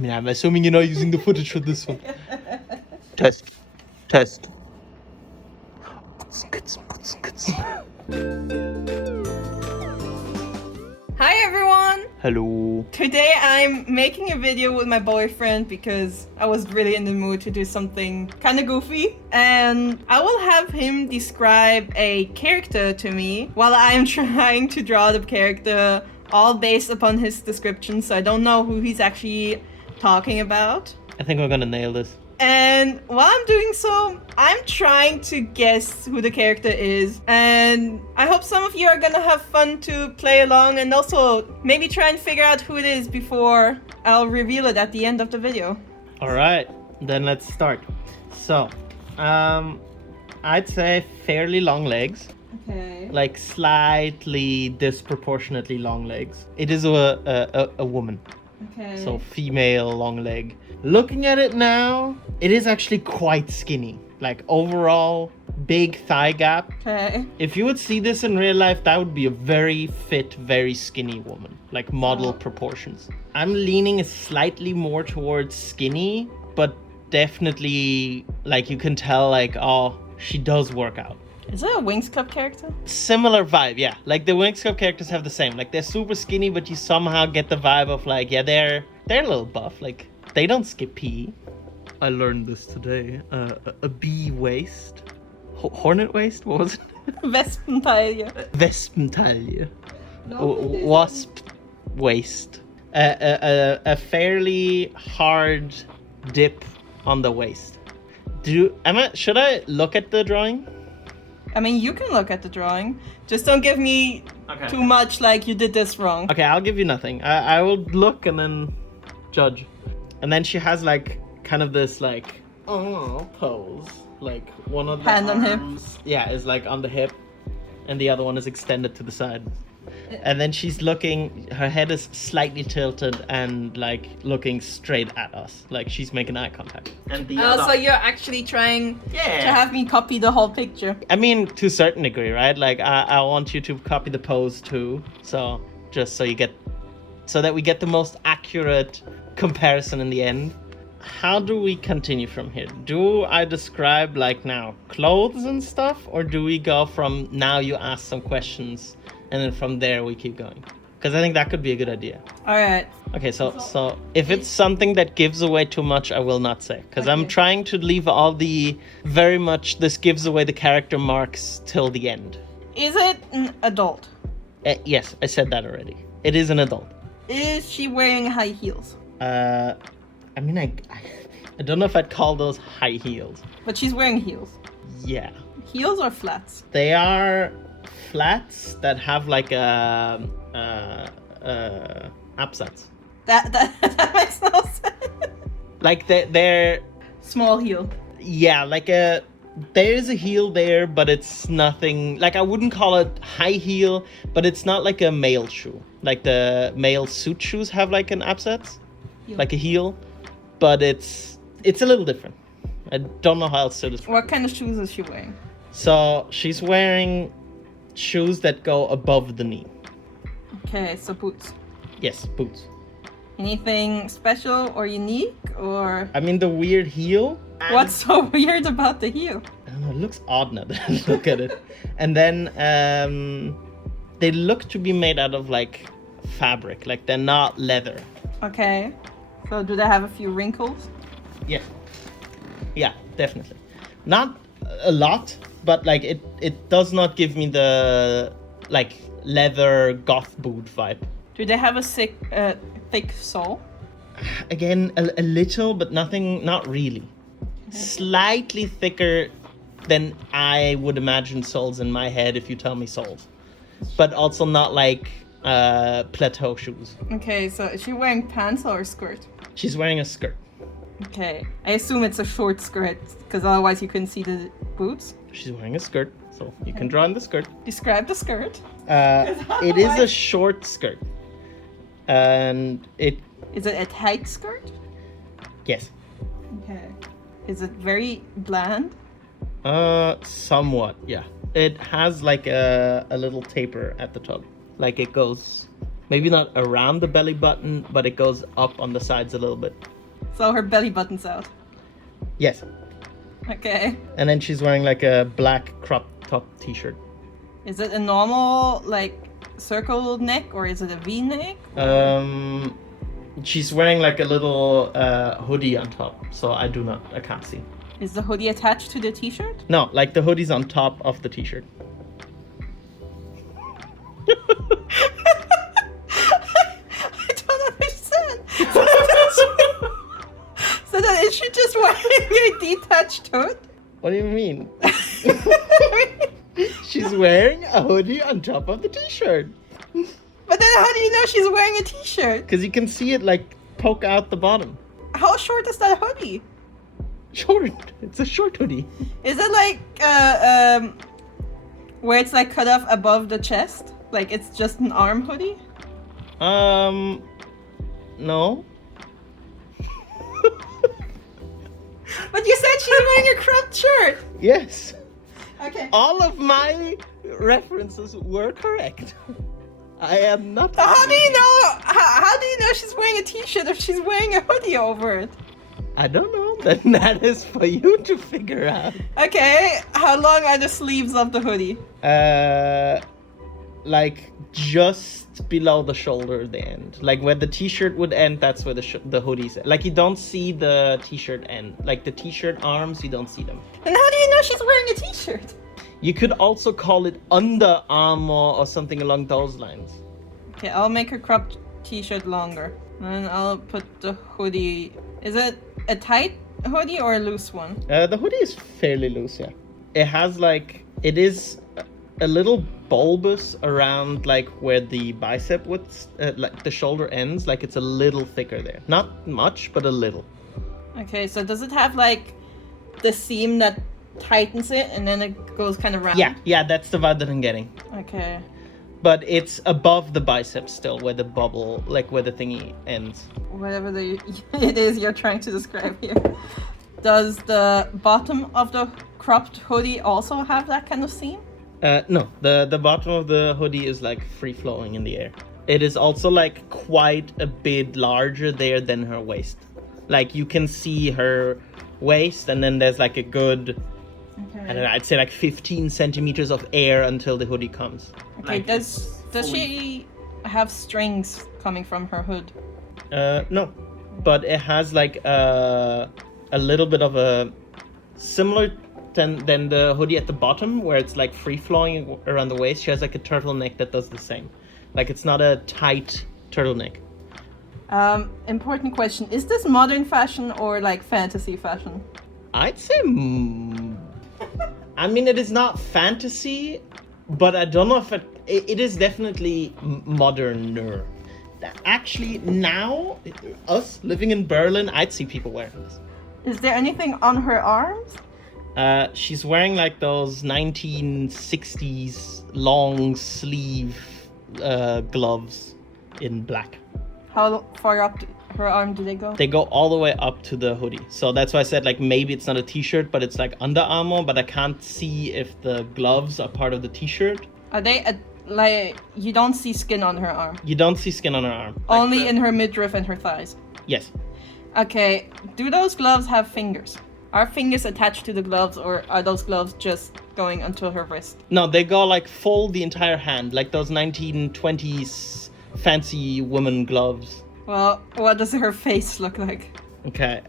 mean, I'm assuming you're not using the footage for this one. Test. Hi everyone! Hello. Today I'm making a video with my boyfriend because I was really in the mood to do something kind of goofy, and I will have him describe a character to me while I'm trying to draw the character, all based upon his description, so I don't know who he's actually talking about. I think we're gonna nail this. And while I'm doing so, I'm trying to guess who the character is, and I hope some of you are gonna have fun to play along and also maybe try and figure out who it is before I'll reveal it at the end of the video. Alright, then let's start. So, I'd say fairly long legs. Okay. Like slightly disproportionately long legs. It is a woman. Okay. So female long leg. Looking at it now, it is actually quite skinny. Like overall, big thigh gap. Okay. If you would see this in real life, that would be a very fit, very skinny woman. Like model proportions. I'm leaning slightly more towards skinny, but definitely like you can tell like, oh, she does work out. Is it a Wings Club character? Similar vibe, yeah. Like the Wings Club characters have the same. Like they're super skinny, but you somehow get the vibe of like, yeah, they're a little buff. Like they don't skip PE. I learned this today. A bee waist, hornet waist. What was it? Wespentaille. Wespentaille. Wasp waist. A fairly hard dip on the waist. Should I look at the drawing? I mean, you can look at the drawing. Just don't give me too much like you did this wrong. Okay, I'll give you nothing. I will look and then judge. And then she has like kind of this like pose. Like one of the hand on hip. Yeah, is like on the hip, and the other one is extended to the side. And then she's looking, her head is slightly tilted and like looking straight at us. Like she's making eye contact. And the other... So you're actually trying to Yeah. have me copy the whole picture. I mean, to a certain degree, right? Like I want you to copy the pose too. So just so that we get the most accurate comparison in the end. How do we continue from here? Do I describe like now clothes and stuff, or do we go from now you ask some questions and then from there we keep going? Because I think that could be a good idea. All right. Okay, so if it's something that gives away too much, I will not say. Because I'm trying to leave all the very much this gives away the character marks till the end. Is it an adult? Yes, I said that already. It is an adult. Is she wearing high heels? I mean, I don't know if I'd call those high heels. But she's wearing heels. Yeah. Heels or flats? They are flats that have like a absatz. That makes no sense. Like they're Small heel. yeah, like there is a heel there, but it's nothing like I wouldn't call it high heel, but it's not like a male shoe. Like the male suit shoes have like an absatz, like a heel, but it's a little different. I don't know how else to describe. What kind of shoes is she wearing? So she's wearing shoes that go above the knee. Okay, so boots. Yes, boots. Anything special or unique, or I mean the weird heel. what's so weird about the heel? I don't know, it looks odd now that I look at it. And then they look to be made out of like fabric, like they're not leather. Okay. So do they have a few wrinkles? Yeah, definitely. Not a lot, but like it does not give me the like leather goth boot vibe. Do they have a thick sole? Again, a little, but not really. Slightly thicker than I would imagine soles in my head if you tell me soles. But also not like plateau shoes. Okay, so is she wearing pants or a skirt? She's wearing a skirt. Okay, I assume it's a short skirt, because otherwise you couldn't see the boots. She's wearing a skirt, so you can draw in the skirt. Describe the skirt. It is a short skirt. And it... Is it a tight skirt? Yes. Okay. Is it very bland? Somewhat, yeah. It has like a little taper at the top. Like it goes Maybe not around the belly button, but it goes up on the sides a little bit. So her belly button's out. Yes. Okay. And then she's wearing like a black crop top t-shirt. Is it a normal, like, circle neck or is it a V-neck? She's wearing like a little hoodie on top, so I can't see. Is the hoodie attached to the t-shirt? No, like the hoodie's on top of the t-shirt. I don't understand. So then is she just wearing a detached hood? What do you mean? She's wearing a hoodie on top of the t-shirt. But then how do you know she's wearing a t-shirt? Because you can see it like poke out the bottom. How short is that hoodie? Short. It's a short hoodie. Is it like where it's like cut off above the chest? Like it's just an arm hoodie? No. But you said she's wearing a cropped shirt. Yes. Okay. All of my references were correct. I am not. So how do you know? How do you know she's wearing a t-shirt if she's wearing a hoodie over it? I don't know. Then that is for you to figure out. Okay. How long are the sleeves of the hoodie? Like just below the shoulder, the end. Like where the t-shirt would end, that's where the hoodie's at. Like you don't see the t-shirt end. Like the t-shirt arms, you don't see them. And how do you know she's wearing a t-shirt? You could also call it Under Armour or something along those lines. Okay, I'll make her cropped t-shirt longer. And I'll put the hoodie... Is it a tight hoodie or a loose one? The hoodie is fairly loose, yeah. It has like... It is a little bulbous around like where the bicep would... like the shoulder ends. Like it's a little thicker there. Not much, but a little. Okay, so does it have like the seam that tightens it and then it goes kind of round? Yeah, that's the vibe that I'm getting. Okay. But it's above the biceps still, where the bubble, like where the thingy ends. Whatever it is you're trying to describe here. Does the bottom of the cropped hoodie also have that kind of seam? No, the bottom of the hoodie is like free flowing in the air. It is also like quite a bit larger there than her waist. Like you can see her waist, and then there's like a good, Okay. I don't know, I'd say like 15 centimeters of air until the hoodie comes. Okay, Like, does fully. she have strings coming from her hood? No, but it has like a little bit of a similar than the hoodie at the bottom, where it's like free flowing around the waist. She has like a turtleneck that does the same. Like it's not a tight turtleneck. Important question. Is this modern fashion or like fantasy fashion? I'd say, I mean, it is not fantasy, but I don't know if it is definitely moderner. Actually, now, us living in Berlin, I'd see people wearing this. Is there anything on her arms? She's wearing like those 1960s long sleeve gloves in black. How far up her arm do they go? They go all the way up to the hoodie. So that's why I said like maybe it's not a t-shirt, but it's like Under Armour, but I can't see if the gloves are part of the t-shirt. Are they like you don't see skin on her arm? You don't see skin on her arm. Only in her midriff and her thighs. Yes. Okay, do those gloves have fingers? Are fingers attached to the gloves, or are those gloves just going until her wrist? No, they go like full the entire hand, like those 1920s fancy woman gloves. Well, what does her face look like? Okay.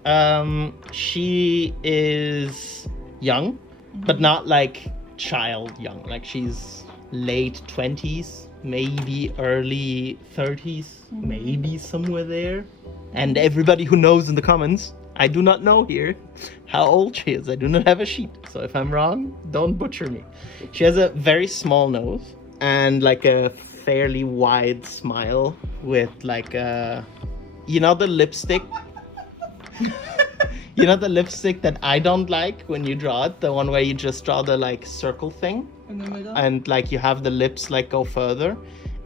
She is young, but not like child young. Like she's late 20s, maybe early 30s, maybe somewhere there. And everybody who knows in the comments, I do not know here how old she is. I do not have a sheet. So if I'm wrong, don't butcher me. She has a very small nose and like a fairly wide smile with like you know the lipstick you know the lipstick that I don't like when you draw it, the one where you just draw the like circle thing In the middle? and like you have the lips like go further.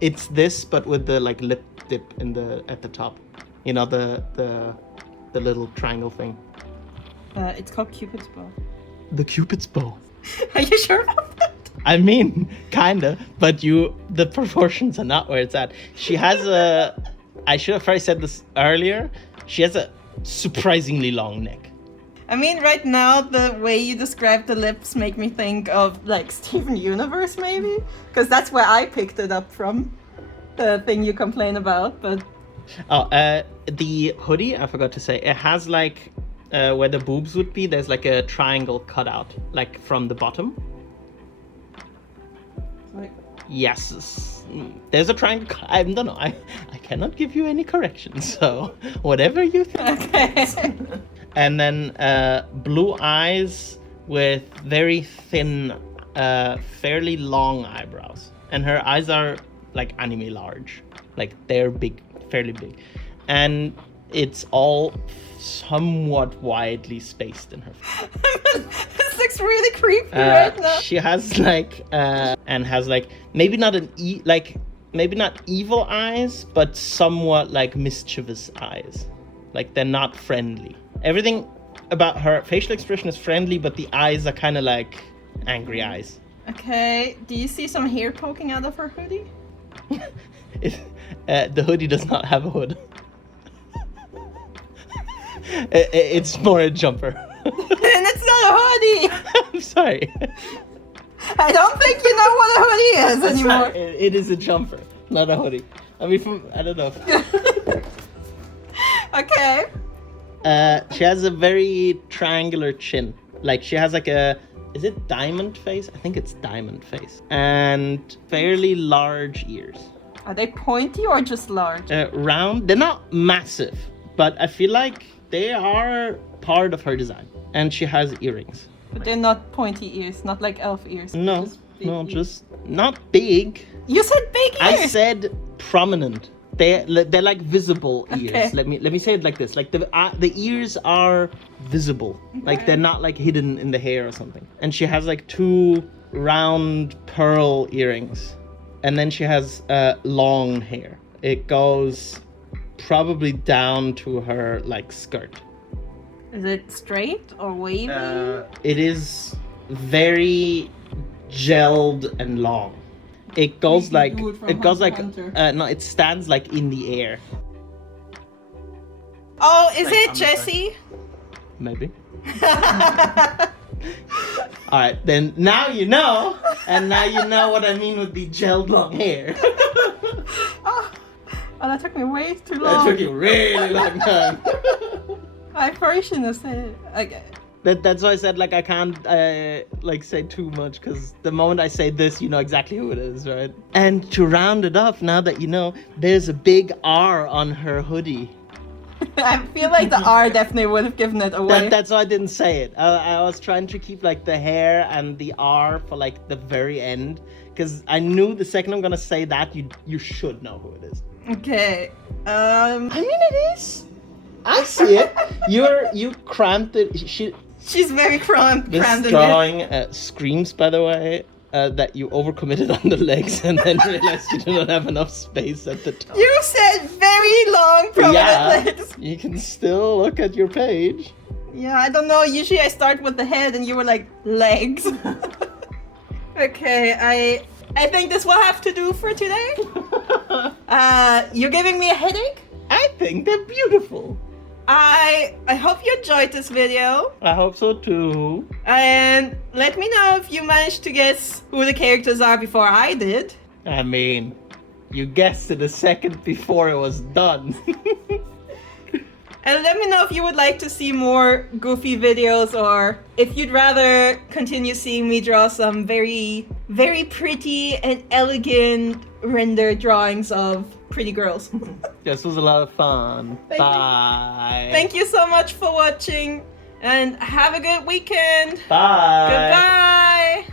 It's this, but with the like lip dip in the at the top, you know, the little triangle thing. It's called Cupid's bow. The Cupid's bow. Are you sure about that? I mean, kinda, but the proportions are not where it's at. She has I should have probably said this earlier, she has a surprisingly long neck. I mean, right now, the way you describe the lips make me think of, like, Steven Universe, maybe? Because that's where I picked it up from. The thing you complain about, but... Oh, the hoodie, I forgot to say, it has, like, where the boobs would be, there's, like, a triangle cut out, like, from the bottom. Like... Yes. There's a triangle. I don't know. I cannot give you any corrections, so whatever you think. Okay. And then blue eyes with very thin, fairly long eyebrows. And her eyes are like anime large. Like they're big, fairly big. And it's all somewhat widely spaced in her face. This looks really creepy right now. She has like, and has like, maybe not maybe not evil eyes, but somewhat like mischievous eyes. Like they're not friendly. Everything about her facial expression is friendly, but the eyes are kind of like angry eyes. Okay, do you see some hair poking out of her hoodie? The hoodie does not have a hood. It's more a jumper. And it's not a hoodie! I'm sorry. I don't think you know what a hoodie is anymore. It is a jumper, not a hoodie. I mean, I don't know. Okay. She has a very triangular chin. Like she has like is it diamond face? I think it's diamond face. And fairly large ears. Are they pointy or just large? Round. They're not massive, but I feel like they are part of her design. And she has earrings. But they're not pointy ears, not like elf ears. No, big ears. just not big. You said big ears. I said prominent. They're like visible ears. Okay. Let me say it like this. Like the ears are visible. Like they're not like hidden in the hair or something. And she has like 2 round pearl earrings. And then she has long hair. It goes probably down to her like skirt. Is it straight or wavy? It is very gelled and long. It goes like no, it stands like in the air. Oh, is Like, it I'm Jessie? Maybe. All right, then now you know, and now you know what I mean with the gelled long hair. Oh, that took me way too That long. took you a really long time. I probably shouldn't have said it. Okay. That's why I said like I can't like say too much, because the moment I say this, you know exactly who it is, right? And to round it off, now that you know, there's a big R on her hoodie. I feel like the R definitely would have given it away. That's why I didn't say it. I was trying to keep like the hair and the R for like the very end, because I knew the second I'm gonna say that, you should know who it is. Okay. I mean, it is. I see it. You cramped it. She's very cramped. This crammed in drawing screams, by the way, that you overcommitted on the legs and then realized you do not have enough space at the top. You said very long, prominent legs. You can still look at your page. Yeah, I don't know. Usually I start with the head and you were like, legs. Okay, I think this will have to do for today. You're giving me a headache? I think they're beautiful. I hope you enjoyed this video. I hope so too. And let me know if you managed to guess who the characters are before I did. I mean, you guessed it a second before it was done. And let me know if you would like to see more goofy videos, or if you'd rather continue seeing me draw some very, very pretty and elegant rendered drawings of pretty girls. This was a lot of fun. Bye. Thank you so much for watching, and have a good weekend. Bye. Goodbye.